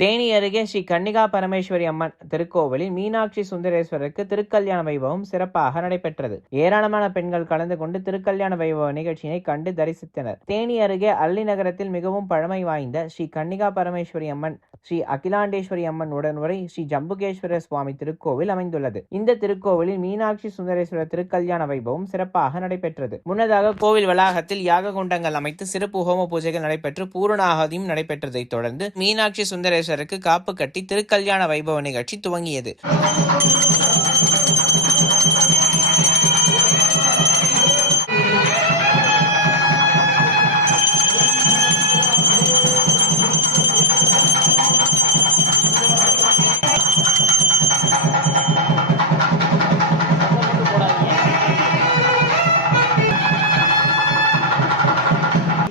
தேனி அருகே ஸ்ரீ கன்னிகா பரமேஸ்வரி அம்மன் திருக்கோவிலில் மீனாட்சி சுந்தரேஸ்வரருக்கு திருக்கல்யாண வைபவம் சிறப்பாக நடைபெற்றது. ஏராளமான பெண்கள் கலந்து கொண்டு திருக்கல்யாண வைபவ நிகழ்ச்சியினை கண்டு தரிசித்தனர். தேனி அருகே அல்லி நகரத்தில் மிகவும் பழமை வாய்ந்த ஸ்ரீ கன்னிகா பரமேஸ்வரி அம்மன், ஸ்ரீ அகிலாண்டேஸ்வரி அம்மன் உடனுரை ஸ்ரீ ஜம்புகேஸ்வர சுவாமி திருக்கோவில் அமைந்துள்ளது. இந்த திருக்கோவிலில் மீனாட்சி சுந்தரேஸ்வரர் திருக்கல்யாண வைபவம் சிறப்பாக நடைபெற்றது. முன்னதாக கோவில் வளாகத்தில் யாக குண்டங்கள் அமைத்து சிறப்பு ஹோம பூஜைகள் நடைபெற்று பூரணாகதியும் நடைபெற்றதை தொடர்ந்து மீனாட்சி சுந்தரேஸ்வரருக்கு காப்பு கட்டி திருக்கல்யாண வைபவ நிகழ்ச்சி துவங்கியது.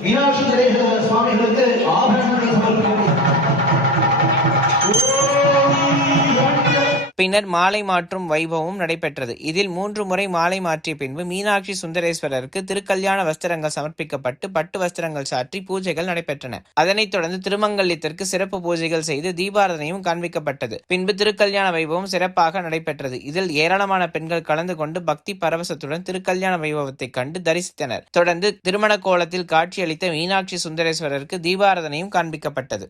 மீனாட்சி சுந்தரேஸ்வரர் சுவாமிகளுக்கு ஆபரணங்களை சமர்ப்பிக்கும். பின்னர் மாலை மாற்றும் வைபவமும் நடைபெற்றது. இதில் 3 முறை மாலை மாற்றிய பின்பு மீனாட்சி சுந்தரேஸ்வரருக்கு திருக்கல்யாண வஸ்திரங்கள் சமர்ப்பிக்கப்பட்டு பட்டு வஸ்திரங்கள் சாற்றி பூஜைகள் நடைபெற்றன. அதனைத் தொடர்ந்து திருமங்கல்யத்திற்கு சிறப்பு பூஜைகள் செய்து தீபாராதனையும் காண்பிக்கப்பட்டது. பின்பு திருக்கல்யாண வைபவம் சிறப்பாக நடைபெற்றது. இதில் ஏராளமான பெண்கள் கலந்து கொண்டு பக்தி பரவசத்துடன் திருக்கல்யாண வைபவத்தை கண்டு தரிசித்தனர். தொடர்ந்து திருமண கோலத்தில் காட்சியளித்த மீனாட்சி சுந்தரேஸ்வரருக்கு தீபாராதனையும் காண்பிக்கப்பட்டது.